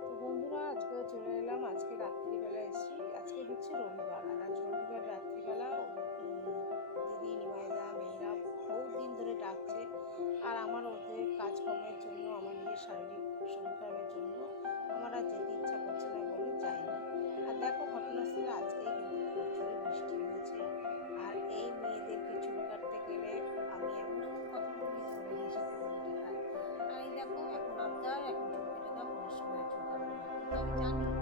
তো বন্ধুরা, আজকে চলে এলাম, আজকে রাত্রিবেলা এসেছি। আজকে হচ্ছে রবিবার, আর আজ রবিবার রাত্রিবেলা দিদি, নিমাইদা, মেয়েরা বহু দিন ধরে ডাকছে। আর আমার ওদের কাজকর্মের জন্য, আমার নিজের শারীরিক শরীর খারাপের জন্য আমার আর যেতে ইচ্ছা করছে না বলে যাইনি আর দেখো, ঘটনাস্থলে আজকেই কিন্তু প্রচুর বৃষ্টি হয়েছে। আর এই মেয়েদের চুল জানি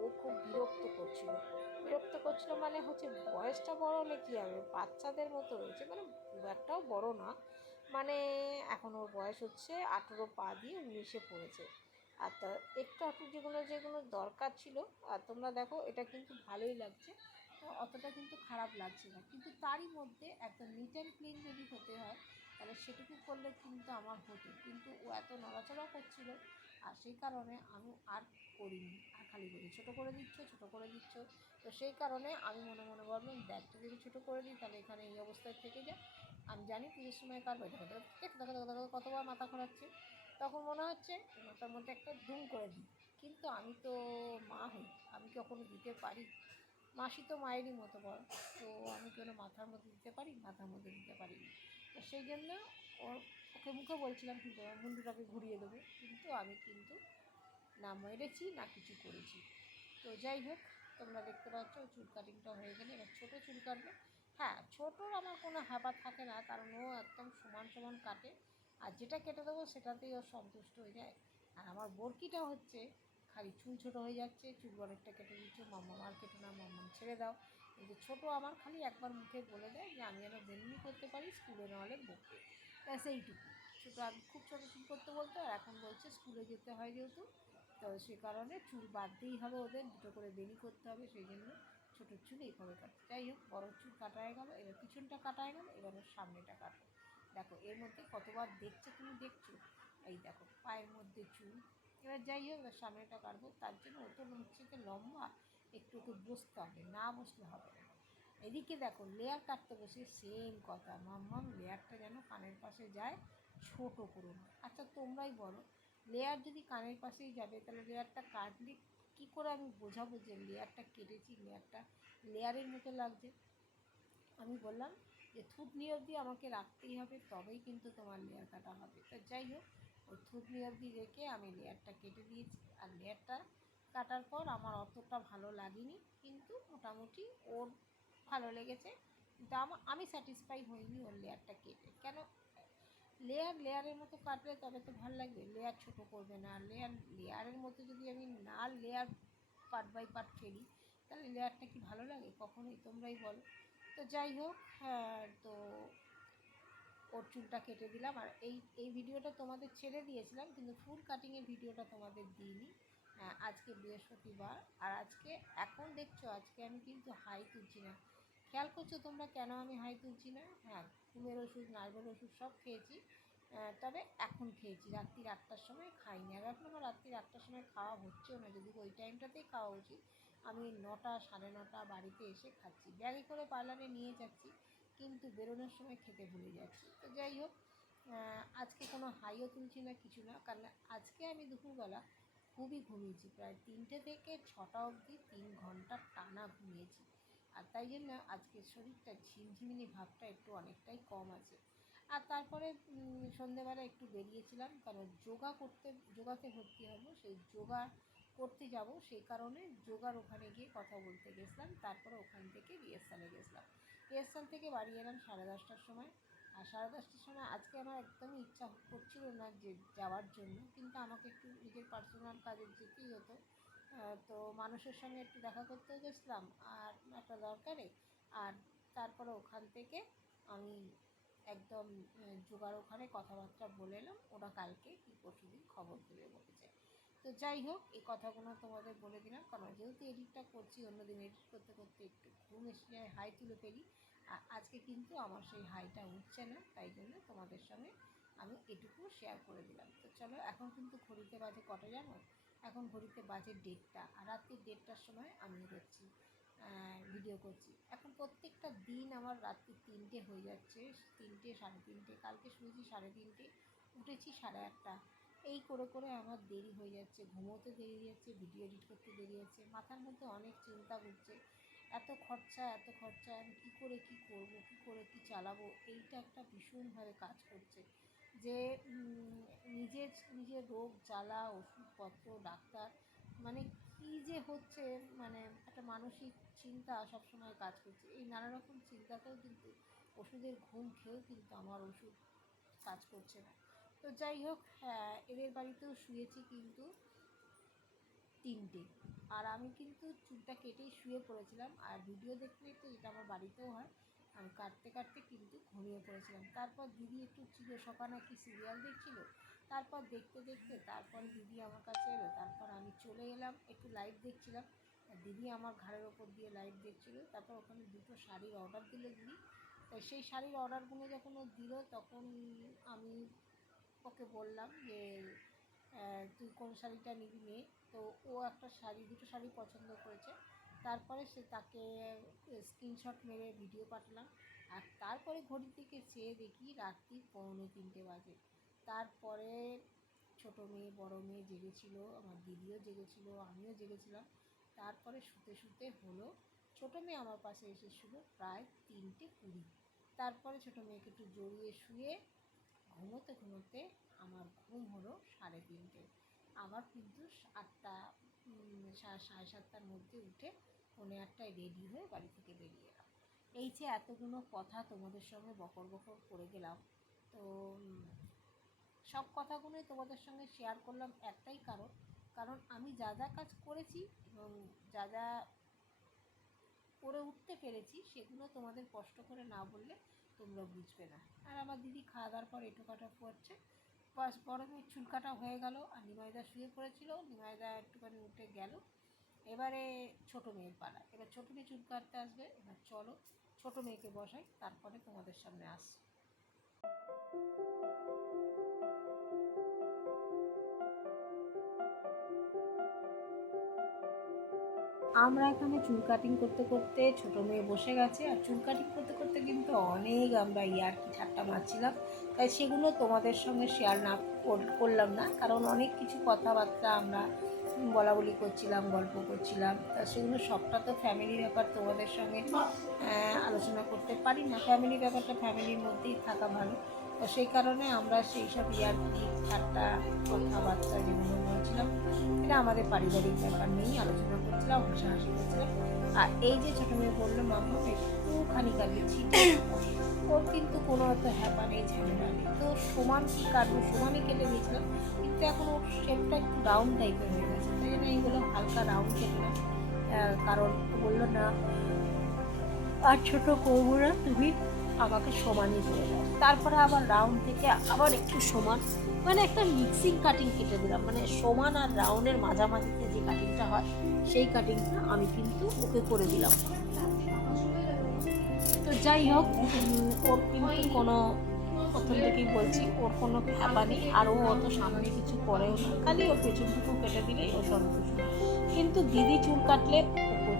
ও খুব বিরক্ত করছিল। বিরক্ত করছিল মানে হচ্ছে বয়সটা বড় হলে কী হবে? বাচ্চাদের মতো রয়েছে। মানে খুব একটাও বড় না। মানে এখন ওর বয়স হচ্ছে আঠেরো পা দিয়ে উনিশে পড়েছে। আর তা একটু একটু যেগুলো যেগুলো দরকার ছিল, আর তোমরা দেখো এটা কিন্তু ভালোই লাগছে। অতটা কিন্তু খারাপ লাগছে না। কিন্তু তারই মধ্যে একদম নিট অ্যান্ড ক্লিন যদি হতে হয়, তাহলে সেটুকু করলে কিন্তু আমার হতো। কিন্তু ও এত নড়াচড়া করছিল, আর সেই কারণে আমি আর করিনি, আর খালি বলি, ছোটো করে দিচ্ছ, ছোটো করে দিচ্ছ। তো সেই কারণে আমি মনে মনে ভাবলাম ব্যাগটা যদি ছোটো করে দিই তাহলে এখানে এই অবস্থায় থেকে যায় আমি জানি পুজোর সময় কাটবো। দেখো দেখো দেখো দেখো, কতবার মাথা ঘোরাচ্ছে। তখন মনে হচ্ছে মাথার মধ্যে একটা ধুম করে দিই। কিন্তু আমি তো মা হই, আমি কখনো দিতে পারি? মাসি তো মায়েরই মতো বড় তো আমি কোনো মাথার মধ্যে দিতে পারি, মাথার মধ্যে দিতে পারি তো সেই জন্য ওর, ওকে মুখে বলছিলাম কিন্তু, মুন্ডুটাকে ঘুরিয়ে দেবো। কিন্তু আমি কিন্তু না মেরেছি, না কিছু করেছি। তো যাই হোক, তোমরা দেখতে পাচ্ছ চুল কাটিংটা হয়ে গেলে, এবার ছোটো চুল কাটবে। হ্যাঁ ছোটোর আমার কোনো হ্যাপা থাকে না, কারণ ও একদম সমান সমান কাটে। আর যেটা কেটে দেবো, সেটাতেই ও সন্তুষ্ট হয়ে যায়। আর আমার বরকিটা হচ্ছে, খালি চুল ছোটো হয়ে যাচ্ছে, চুল অনেকটা কেটে দিচ্ছে, মাম্মা আর কেটে না মাম্মা ছেড়ে দাও। কিন্তু ছোটো আমার খালি একবার মুখে বলে দেয় যে, আমি যেন বেননি করতে পারি, স্কুলে নাহলে বকবে। ব্যাস, এইটুকু। ছোটো আমি খুব ছোটো চুল করতে বলতো, আর এখন বলছে স্কুলে যেতে হয় যেহেতু। তো সে কারণে চুল বাঁধতেই হবে ওদের, দুটো করে বেনি করতে হবে, সেই জন্য ছোটো চুল এইভাবে কাটে যাই হোক, বড় চুল কাটা হয়ে গেলো, এবার পিছনটা কাটা হয়ে গেলো, এবার সামনেটা কাটো। দেখো, এর মধ্যে কতবার দেখছ তুমি? দেখছ? এই দেখো, পায়ের মধ্যে চুল। এবার যাই হোক, এবার সামনেটা কাটবো, তার জন্য ও তো হচ্ছে কি লম্বা, একটু একটু বসতে হবে না বসলে হবে না। এদিকে দেখো লেয়ার কাটতে বসে সেম কথা। মাম্মাম লেয়ারটা যেন কানের পাশে যায়, ছোট করুন। আচ্ছা তোমরাই বলো লেয়ার যদি কানের পাশেই যাবে, তাহলে লেয়ারটা কাটলে কী করে আমি বোঝাবো যে লেয়ারটা কেটেছি? লেয়ারটা লেয়ারের মতো লাগছে। আমি বললাম যে থুতনি অবধি আমাকে রাখতেই হবে, তবেই কিন্তু তোমার লেয়ার কাটা হবে। তো যাই হোক, ওই থুতনি অবধি রেখে আমি লেয়ারটা কেটে দিয়েছি। আর লেয়ারটা কাটার পর আমার অতটা ভালো লাগেনি, কিন্তু মোটামুটি ওর ভালো লেগেছে। কিন্তু আমি স্যাটিসফাই হইনি ওর লেয়ারটা কেটে। কেন? লেয়ার লেয়ারের মতো কাটলে তবে তো ভালো লাগবে। লেয়ার ছোটো করবে না। লেয়ার লেয়ারের মতো যদি আমি না লেয়ার পার্ট বাই পার্ট ফেলি তাহলে লেয়ারটা কি ভালো লাগে? কখনোই তোমরাই বলো। তো যাই হোক হ্যাঁ, তো ওর চুলটা কেটে দিলাম। আর এই এই ভিডিওটা তোমাদের ছেড়ে দিয়েছিলাম কিন্তু ফুল কাটিংয়ের ভিডিওটা তোমাদের দিইনি। হ্যাঁ, আজকে বৃহস্পতিবার। আর আজকে এখন দেখছ আজকে আমি কিন্তু হাই তুলছি না। খেয়াল করছ তোমরা কেন আমি হাই তুলছি না? হ্যাঁ ঘুমের ওষুধ নার্ভের ওষুধ সব খেয়েছি। তবে এখন খেয়েছি। রাত্রির আটটার সময় খাইনি। আর এখন আমার রাত্রির আটটার সময় খাওয়া হচ্ছেও না। যদি ওই টাইমটাতেই খাওয়া উচিত। আমি নটা, সাড়ে নটা বাড়িতে এসে খাচ্ছি। ব্যাগে করে পার্লারে নিয়ে যাচ্ছি, কিন্তু বেরোনোর সময় খেতে ভুলে যাচ্ছি। তো যাই হোক আজকে কোনো হাইও তুলছি না, কিছু না। কারণ আজকে আমি দুপুরবেলা খুবই ঘুমিয়েছি। প্রায় তিনটে থেকে ছটা অবধি তিন ঘণ্টা টানা ঘুমিয়েছি। আর তাই জন্য আজকে শরীরটা ঝিমঝিমিনি ভাবটা একটু অনেকটাই কম আছে। আর তারপরে সন্ধেবেলা একটু বেরিয়েছিলাম, কারণ যোগা করতে, যোগাতে ভর্তি হব, সেই যোগা করতে যাব, সেই কারণে যোগার ওখানে গিয়ে কথা বলতে গেছিলাম, তারপরে ওখান থেকে রিহার্সালে গেছিলাম। রিহার্সাল থেকে বাড়ি এলাম সাড়ে দশটার সময়, আর সাড়ে দশটার সময় আজকে আমার একদমই ইচ্ছা করছিল না যে যাওয়ার জন্য, কিন্তু আমাকে একটু নিজের পার্সোনাল কাজে যেতেই হতো। তো মানুষের সঙ্গে একটু দেখা করতেও গেছিলাম, আর একটা দরকারে, আর তারপরে ওখান থেকে আমি একদম যোগার ওখানে কথাবার্তা বলে এলাম। ওরা কালকে কি পরশুদিন খবর দেবে বলেছে। তো যাই হোক, এই কথাগুলো তোমাদের বলে দিলাম। কারণ যেহেতু এডিটটা করছি, অন্যদিন এডিট করতে করতে একটু ঘুম এসে হাই তুলে ফেলি। আর আজকে কিন্তু আমার সেই হাইটা উঠছে না, তাই জন্য তোমাদের সঙ্গে আমি এটুকু শেয়ার করে দিলাম। তো চলো, এখন কিন্তু ঘড়িতে বাজে কটা জানো? এখন ঘড়িতে বাজে দেড়টা। আর রাত্রি দেড়টার সময় আমি হচ্ছি ভিডিও করছি। এখন প্রত্যেকটা দিন আমার রাত্রি তিনটে হয়ে যাচ্ছে, তিনটে, সাড়ে তিনটে। কালকে শুয়েছি সাড়ে তিনটে, উঠেছি সাড়ে আটটা এই করে করে আমার দেরি হয়ে যাচ্ছে, ঘুমোতে দেরি যাচ্ছে ভিডিও এডিট করতে দেরি হচ্ছে, মাথার মধ্যে অনেক চিন্তা ঘুরছে। এত খরচা এত খরচা, আমি কী করে কী করব, কী করে কি চালাবো? এইটা একটা ভীষণভাবে কাজ করছে যে নিজের নিজের রোগ, জ্বালা, ওষুধপত্র, ডাক্তার মানে কী যে হচ্ছে মানে একটা মানসিক চিন্তা সবসময় কাজ করছে। এই নানা রকম চিন্তাতেও কিন্তু ওষুধের ঘুম খেয়েও কিন্তু আমার ওষুধ কাজ করছে না। তো যাই হোক হ্যাঁ এদের বাড়িতেও শুয়েছি কিন্তু তিনটে। আর আমি কিন্তু চুলটা কেটেই শুয়ে পড়েছিলাম। আর ভিডিও দেখতে দেখতে যেটা আমার বাড়িতেও হয়। আমি কাটতে কাটতে কিন্তু ঘুমিয়ে পড়েছিলাম। তারপর দিদি একটু চিরসপা নাকি সিরিয়াল দেখছিল? তারপর দেখতে দেখতে, তারপর দিদি আমার কাছে এলো, তারপর আমি চলে এলাম, একটু লাইভ দেখছিলাম। দিদি আমার ঘাড়ের ওপর দিয়ে লাইভ দেখছিল, তারপর ওখানে দুটো শাড়ির অর্ডার দিল দিদি। তো সেই শাড়ির অর্ডারগুলো যখন ও দিল, তখন আমি ওকে বললাম যে তুই কোন শাড়িটা নিবি নে? তো ও একটা শাড়ি, দুটো শাড়ি পছন্দ করেছে। তারপরে সে তাকে স্ক্রিনশট মেরে ভিডিও পাঠালাম। আর তারপরে ঘড়ির দিকে চেয়ে দেখি রাত্রি পৌনে তিনটে বাজে। তারপরে ছোট মেয়ে, বড় মেয়ে জেগেছিল, আমার দিদিও জেগেছিল, আমিও জেগেছিলাম। তারপরে শুতে শুতে হলো, ছোট মেয়ে আমার পাশে এসে শুলো প্রায় তিনটে কুড়ি। তারপরে ছোট মেয়েকে একটু জড়িয়ে শুয়ে ঘুমোতে ঘুমোতে আমার ঘুম হলো সাড়ে তিনটে। আবার কিন্তু আটটা সাড়ে সাতটার মধ্যে উঠে পৌনে আটটায় রেডি হয়ে বাড়ি থেকে বেরিয়ে এলাম। এই যে এতগুলো কথা তোমাদের সঙ্গে বকর বকর করে গেলাম, তো সব কথাগুলোই তোমাদের সঙ্গে শেয়ার করলাম একটাই কারণ। কারণ আমি যা যা কাজ করেছি এবং যা যা করে উঠতে পেরেছি, সেগুলো তোমাদের কষ্ট করে না বললে তোমরা বুঝবে না। আর আমার দিদি খাওয়া দাওয়ার পর এঁটো কাটা করছে বাস বড় মেয়ের চুল কাটা হয়ে গেল আর নিমাইদা শুয়ে পড়েছিল। নিমাইদা একটুখানি উঠে গেল। এবারে ছোট মেয়ের পালা। এবার ছোট মেয়ে চুল কাটতে আসবে। এবার চলো ছোট মেয়েকে বসাই, তারপরে তোমাদের সামনে আসছি। আমরা এখানে চুল কাটিং করতে করতে ছোট মেয়ে বসে গেছে। আর চুল কাটিং করতে করতে কিন্তু অনেক আমরা ইয়ার্কি ঠাট্টা মারছিলাম। তাই সেগুলো তোমাদের সঙ্গে শেয়ার না কর- করলাম না। কারণ অনেক কিছু কথাবার্তা আমরা বলা বলি করছিলাম, গল্প করছিলাম। তা সেগুলো সবটা তো ফ্যামিলি ব্যাপার, তোমাদের সঙ্গে আলোচনা করতে পারি না। ফ্যামিলি ব্যাপারটা ফ্যামিলির মধ্যেই থাকা ভালো। তো সেই কারণে আমরা সেই সব ইয়ার্কি ঠাট্টা কথাবার্তা যেগুলো বলছিলাম এটা আমাদের পারিবারিক ব্যাপার নিয়েই আলোচনা করছিলাম হাসাহাসি করছিলাম আর এই যে ছোটো মেয়ে বলল মাম্মা একটুখানি কাটিয়ে ছিটে ওর কিন্তু কোনো অত হ্যাপা নেই ঝামেলা নেই তো সমান কি কাটবো সমানই কেটে দিয়েছিলাম। কিন্তু এখন ওর শেপটা একটু রাউন্ড টাইপের হয়ে গেছে। তাই জন্য এইগুলো হালকা রাউন্ড কেটে না কারণ বলল, না, আর ছোটো করব তুমি আমাকে সমানই করে দেয়। তারপরে আবার রাউন্ড থেকে আবার একটু সমান মানে একটা মিক্সিং কাটিং কেটে দিলাম। মানে সমান আর রাউন্ডের মাঝামাঝিতে যে কাটিংটা হয়, সেই কাটিংটা আমি কিন্তু ওকে করে দিলাম। তো যাই হোক, ওর কিন্তু কোনো, প্রথম থেকেই বলছি, ওর কোনো ভ্যাপা নেই। আর ও অত সামনে কিছু করেও না। খালি ওর পেছনটুকু কেটে দিলেই ও সন্তুষ্ট। কিন্তু দিদি চুল কাটলে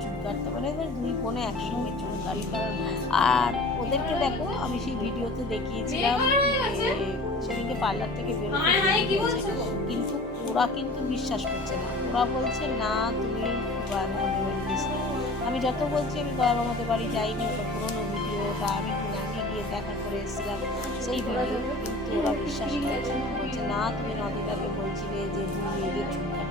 চুল কাটতে পারে এবার দুই বোনে একসঙ্গে চুল কাটবে আর ওদেরকে দেখো আমি সেই ভিডিওতে দেখিয়েছিলাম সেদিনকে পার্লার থেকে বেরোতে কিন্তু ওরা কিন্তু বিশ্বাস করছে না। ওরা বলছে না তুমি বাড়ি গেছিলে আমি যত বলছি আমি গয়া মামাদের বাড়ি যাইনি ওটা পুরোনো ভিডিও ওটা আমি আমি গিয়ে দেখা করে এসেছিলাম। সেই ভিডিও কিন্তু ওরা বিশ্বাস করছে না। বলছে না তুমি নদীটাকে বলছিলে যে তুমি মেয়েদের চুল কাটতে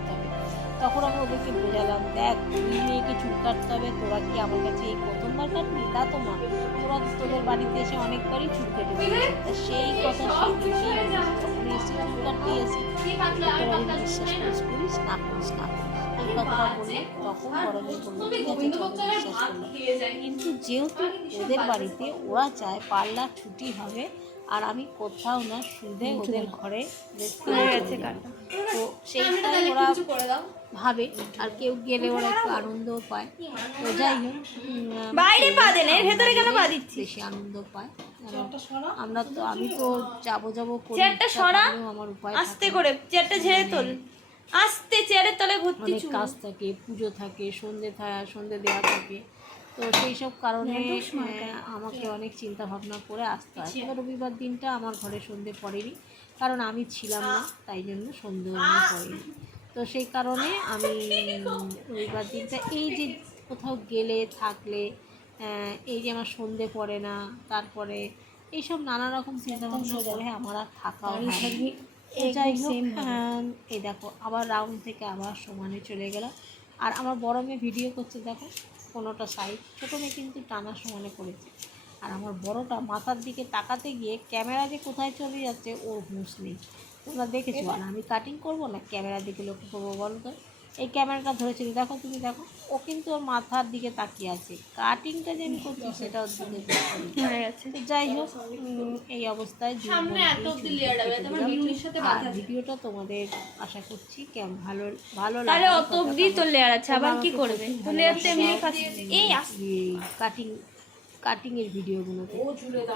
তখন আমি ওদেরকে বোঝালাম দেখ দুই মেয়েকে চুল কাটতে হবে তোরা কি আমার কাছে এই প্রথমবার কাটবি তা তো না। তোরা তো তোদের বাড়িতে এসে অনেকবারই চুল কেটে তা সেই কথা সেই সেই যখন এসে চুল কাটতে এসে তোরা যদি বিশ্বাস করিস করিস না করিস না করিস। এই কথাটা বললে তখন বড় বলল ঠিক আছে চলো বিশ্বাস করলাম কিন্তু যেহেতু ওদের বাড়িতে ওরা চায় পার্লার ছুটি হবে আর আমি কোথাও না শুধে ওদের ঘরে তো সেইটাই ওরা ভাবে আর কেউ গেলে ওরা একটু আনন্দও পায়। তো যাই হোক বাইরে পা দেন, এর ভেতরে কেন পা গেলে দিচ্ছিস? বেশি আনন্দ পায়। আমরা তো আমি তো যাব যাব করি চেয়ারটা সরা, আমার উপায় আস্তে করে চেয়ারটা ঝেড়ে তোল। আস্তে চেয়ারের তলে ভর্তি অনেক কাজ থাকে পুজো থাকে সন্ধে থা- সন্ধে দেওয়া থাকে। তো সেই সব কারণে আমাকে অনেক চিন্তা ভাবনা করে আসতে হয়। তবে রবিবার দিনটা আমার ঘরে সন্ধে পড়েনি কারণ আমি ছিলাম না তাই জন্য সন্ধে পড়েনি। তো সেই কারণে আমি রবিবার দিনটা এই যে কোথাও গেলে থাকলে এই যে আমার সন্ধে পড়ে না তারপরে এইসব নানা রকম চিন্তা ভাবনা করে আমার আর থাকাও যাই হোক এই দেখো আবার রাউন্ড থেকে আবার সমানে চলে গেলাম আর আমার বড় মেয়ে ভিডিও করছে দেখো কোনোটা সাইড ছোটো মেয়ে কিন্তু টানা সমানে করেছে। আর আমার বড়টা মাথার দিকে তাকাতে গিয়ে ক্যামেরা যে কোথায় চলে যাচ্ছে ওর হুঁশ নেই। তোমরা দেখেছ আর আমি কাটিং করব না? ক্যামেরার দিকে লক্ষ্য করব বলো তো। এই ক্যামেরাটা ধরেছিল দেখো তুমি দেখো। ও কিন্তু ওর মাথার দিকে তাকিয়ে আছে। কাটিংটা যে আমি করছি সেটা ওর দিকে যাই হোক এই অবস্থায় ভিডিওটা তোমাদের আশা করছি কেমন ভালো ভালো লাগবে। অত অবধি তো লেয়ার আছে আবার কি করবে? তো লেয়ার তো এমনি এই কাটিং কাটিং এর ভিডিওগুলোতে।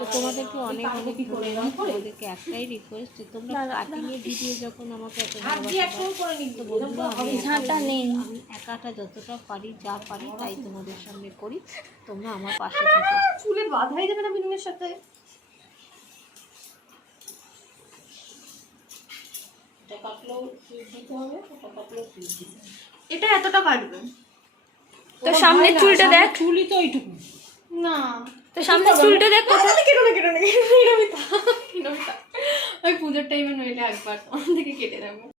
তো তোমাদেরকে অনেক অনেক ধন্যবাদ। তোমাদেরকে একটাই রিকোয়েস্ট যে তোমরা কাটিং এর ভিডিও যখন আমাকে এত ঝাঁটা নেই। আমি একাটা যতটা পারি যা পারি তাই তোমাদের সামনে করি। তোমরা আমার পাশে থেকো। চুলে বাঁধাই যাবে না বিনুনের সাথে? এটা এতটা কাটবে। তো সামনের চুলটা দেখ। চুলই তো ওইটুকু। না। তো সামনে চুলটা দেখ। কোথায় কেটে না কেটে না কেটে না ওই পুজোর টাইমে নইলে একবার ওখান থেকে কেটে নেব